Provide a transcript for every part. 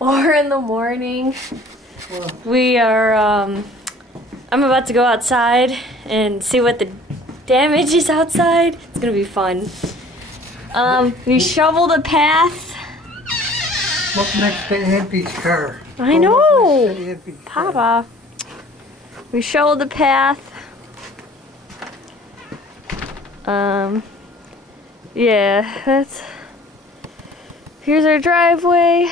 4 in the morning. We are, I'm about to go outside and see what the damage is outside. It's gonna be fun. We shoveled a path. Look next to Auntie's car. I know! Papa. We shoveled the path. Yeah, that's... Here's our driveway.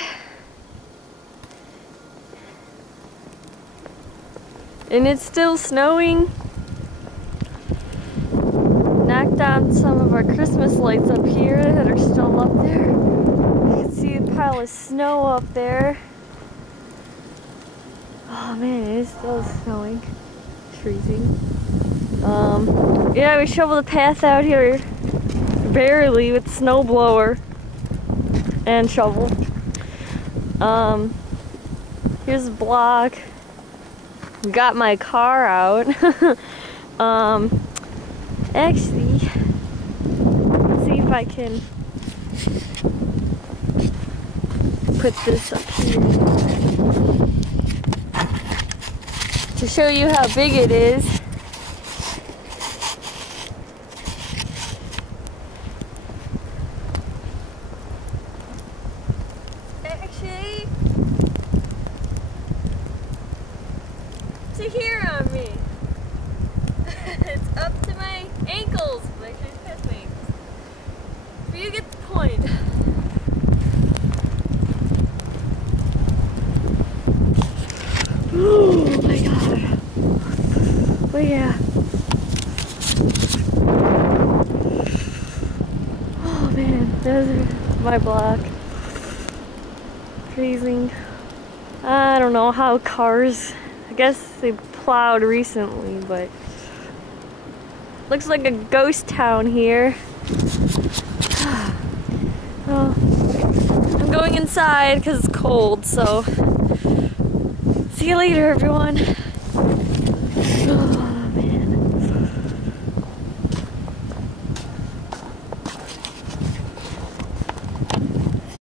And it's still snowing. Knocked down some of our Christmas lights up here that are still up there. You can see a pile of snow up there. Oh man, it is still snowing. It's freezing. Yeah, we shoveled the path out here barely with snow blower and shovel. Here's a block. Got my car out. Actually, let's see if I can put this up here to show you how big it is. Actually, to here on me. It's up to my ankles. Actually, it's past my ankles. But you get the point. Oh my god. But yeah. Oh man, there's my block. Freezing. I don't know how cars, I guess they plowed recently, but looks like a ghost town here. Well, I'm going inside because it's cold, so see you later, everyone.